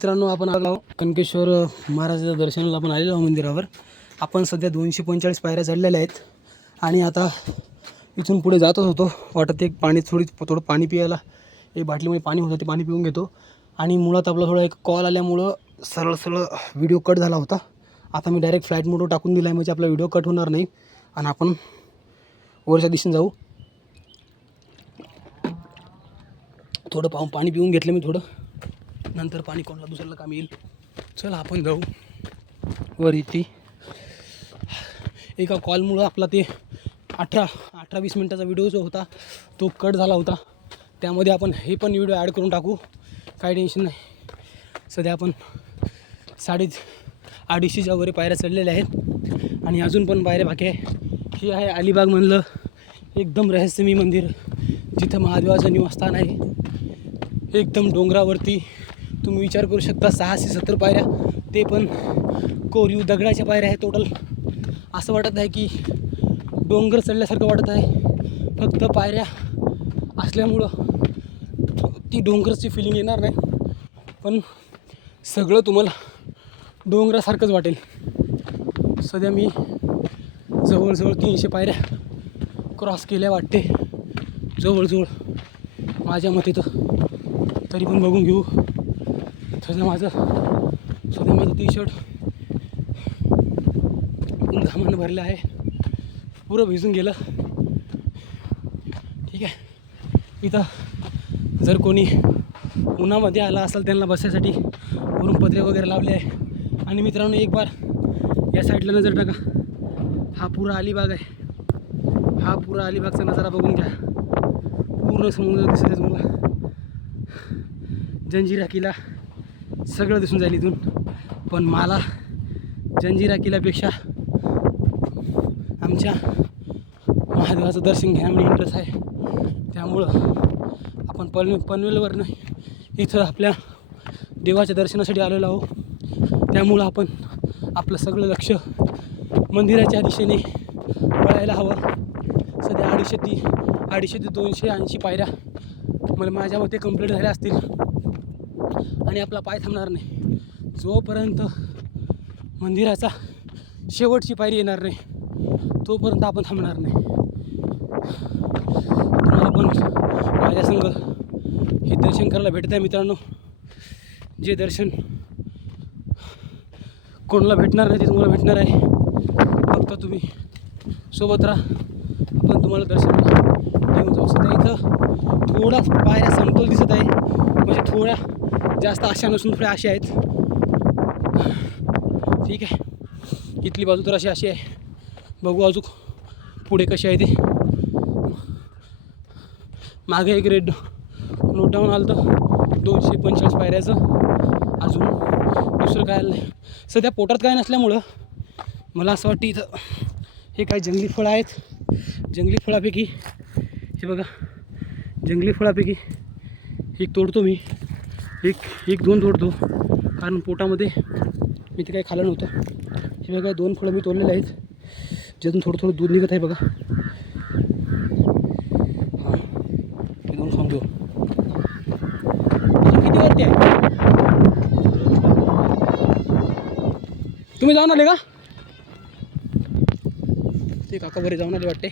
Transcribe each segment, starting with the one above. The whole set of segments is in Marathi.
मित्रांनो, आपण आलो कनकेश्वर महाराजाच्या दर्शनाला आपण आलेलो आहोत मंदिरावर. आपण सध्या 245 पायऱ्या चढलेल्या आहेत आणि आता इथून पुढे जातच होतो. वाटत एक थोडं पाणी पियायला एक बाटलीमध्ये पाणी होतं, ते पाणी पिऊन घेतो. आणि मुळात आपला थोडा एक कॉल आल्यामुळं सरळ व्हिडिओ कट झाला होता. आता मी डायरेक्ट फ्लाईट मोडवर टाकून दिला आहे, म्हणजे आपला व्हिडिओ कट होणार नाही आणि आपण वरच्या दिशेने जाऊ. थोडं पाणी पिऊन घेतलं मी थोडं, नंतर पाणी कोणाला दुसऱ्याला काम येईल. चला आपण जाऊ वर. इथे एका कॉलमुळं आपला ते 18-20 मिनटाचा व्हिडिओ जो होता तो कट झाला होता. त्यामध्ये आपण हे पण व्हिडिओ ॲड करून टाकू, काही टेन्शन नाही. सध्या आपण 250च्या वगैरे पायऱ्या चढलेल्या आहेत आणि अजून पण पायऱ्या बाकी आहे. हे आहे अलिबागमधलं एकदम रहस्यमय मंदिर, जिथं महादेवाचं निवासस्थान आहे. एकदम डोंगरावरती. तुम्ही विचार करू शकता 670 पायऱ्या, ते पण कोरीव दगडाच्या पायऱ्या आहेत टोटल. असं वाटत आहे की डोंगर चढल्यासारखं वाटत आहे. फक्त पायऱ्या असल्यामुळं ती डोंगरची फिलिंग येणार नाही, पण सगळं तुम्हाला डोंगरासारखंच वाटेल. सध्या मी जवळजवळ 300 पायऱ्या क्रॉस केल्या वाटते, जवळजवळ माझ्या मते तर. तरी पण बघून घेऊ. सध्या माझं टी शर्ट फुल घामानं भरलं आहे, पुरं भिजून गेलं. ठीक आहे. इथं जर कोणी उन्हामध्ये आला असेल त्यांना बसायसाठी वरून पत्रे वगैरे लावले आहे. आणि मित्रांनो, एक बार या साईडला नजर टाका. हा पुरा अलिबाग आहे. हा पुरा अलिबागचा नजारा बघून घ्या. पूर्ण समुद्र दिसत आहे तुम्हाला. जंजिरा किल्ला सगळं दिसून जाईल इथून. पण मला जंजिरा किल्ल्यापेक्षा आमच्या महादेवाचं दर्शन घेण्यामध्ये इंटरेस्ट आहे. त्यामुळं आपण पनवेलवरनं इथं आपल्या देवाच्या दर्शनासाठी आलेलो आहोत. त्यामुळं आपण आपलं सगळं लक्ष मंदिराच्या दिशेने वळायला हवं. सध्या 250 ते 280 पायऱ्या मला माझ्या मते कंप्लीट झाल्या असतील आणि आपला पाय थांबणार नाही. जोपर्यंत मंदिराचा शेवटची पायरी येणार नाही तोपर्यंत आपण थांबणार नाही. तुम्हाला पण माझ्या संग हे दर्शन करायला भेटत आहे मित्रांनो. जे दर्शन कोणाला भेटणार नाही ते तुम्हाला भेटणार आहे. फक्त तुम्ही सोबत राहा, आपण तुम्हाला दर्शन देऊन जाऊ. सध्या इथं थोडा पायऱ्या समतोल दिसत आहे, म्हणजे थोड्या जास्त अशा नसून थोड्या अशा आहेत. ठीक आहे. इथली बाजू तर अशी आहे. बघू अजून पुढे कशी आहे ते. मागे एक रेड नोट डाऊन आलं तर 245 पायऱ्याचं. अजून दुसरं काय आलं नाही. सध्या पोटात काय नसल्यामुळं मला असं वाटतं इथं हे काही जंगली फळं आहेत. जंगली फळापैकी हे बघा, जंगली फळापैकी एक तोडतो मी, एक दोन तोडतो, कारण पोटामध्ये मी ते काही खाल्लं नव्हतं. हे बघा 2 फळं मी तोडलेले आहेत, ज्यातून थोडं दूध निघत आहे बघा. हां, हे 2 खाऊन घेऊ. किती वरती आहे? तुम्ही जाऊन आले का? ते काका बरे जाऊन आले वाटते.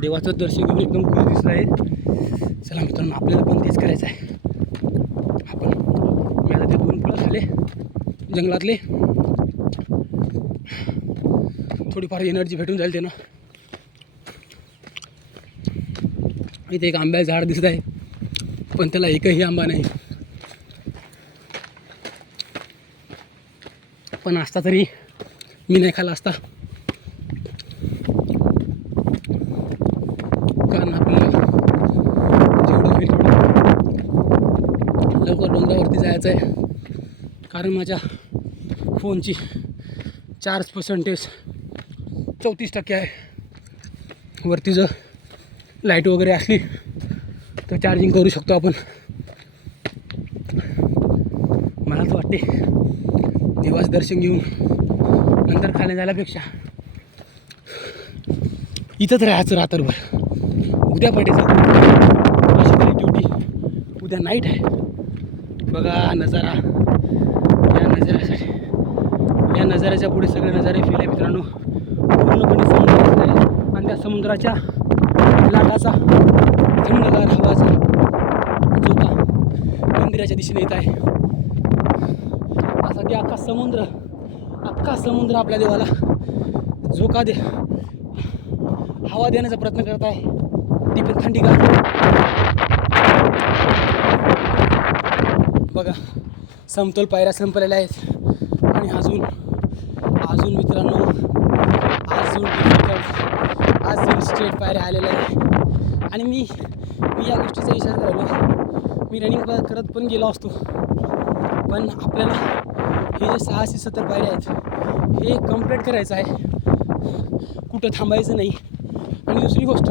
देवाचं दर्शन घेऊन एकदम खुश दिसत आहे. चला मित्रांनो, आपल्याला पण तेच करायचं आहे. मी आता ते 2 फळं खाल्ले जंगलातले, थोडीफार एनर्जी भेटून जाईल त्यानं. इथे एक आंब्याचं झाड दिसत आहे, पण त्याला एकही आंबा नाही. पण असता तरी मी नाही खाल्ला असता, कारण आपल्याला जेवढं होईल लवकर डोंगरावरती जायचं आहे. कारण माझ्या फोनची चार्ज पर्सेंटेज 34% आहे. वरती जर लाईट वगैरे असली तर चार्जिंग करू शकतो आपण. मला तर वाटते देवाचं दर्शन घेऊन नंतर खाली जाण्यापेक्षा इथंच राहायचं रात्रभर. उद्या पहाटे जाऊ. अशी ड्युटी उद्या नाईट आहे. बघा नजारा, या नजाऱ्यासाठी, या नजाऱ्याच्या पुढे सगळे नजारे फेल आहे मित्रांनो. पूर्णपणे समुद्र दिसत आहे आणि त्या समुद्राच्या लाटाचा थंडगार हवाचा झोका मंदिराच्या दिशेने येत आहे. असा की अख्खा समुद्र आपल्या देवाला झोका दे हवा देण्याचा प्रयत्न करत आहे. ती पण थंडीगार. बघा समतोल पायऱ्या संपलेल्या आहेत आणि अजून मित्रांनो अजून स्ट्रेट पायऱ्या आलेल्या आहेत. आणि मी या गोष्टीचा विचार करायला मी रनिंग करत पण गेलो असतो, पण आपल्याला हे जे 670 पायऱ्या आहेत हे कंप्लीट करायचं आहे, कुठं थांबायचं नाही. आणि दुसरी गोष्ट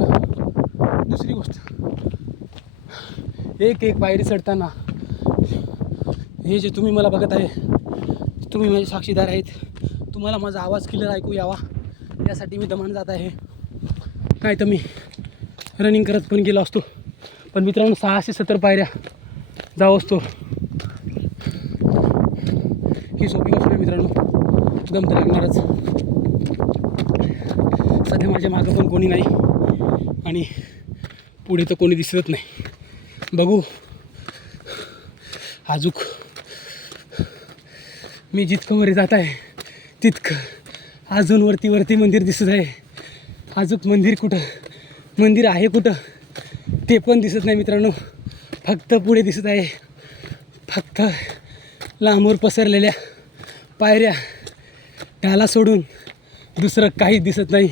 एक पायरी चढताना हे जे तुम्ही मला बघत आहे, तुम्ही माझे साक्षीदार आहेत. तुम्हाला माझा आवाज क्लिअर ऐकू यावा यासाठी मी दमानं जात आहे. नाही तर मी रनिंग करत पण गेलो असतो, पण मित्रांनो 670 पायऱ्या जाऊ असतो ही सोपी गोष्ट आहे मित्रांनो. दम तर लागणारच. सध्या माझ्या मागं पण कोणी नाही आणि पुढे तर कोणी दिसत नाही. बघू अजूक मी जितकं वर जात आहे तितकं अजून वरती मंदिर दिसत आहे. अजून मंदिर आहे कुठं ते पण दिसत नाही मित्रांनो. फक्त पुढे दिसत आहे, फक्त लांबवर पसरलेल्या पायऱ्या, त्याला सोडून दुसरं काहीच दिसत नाही.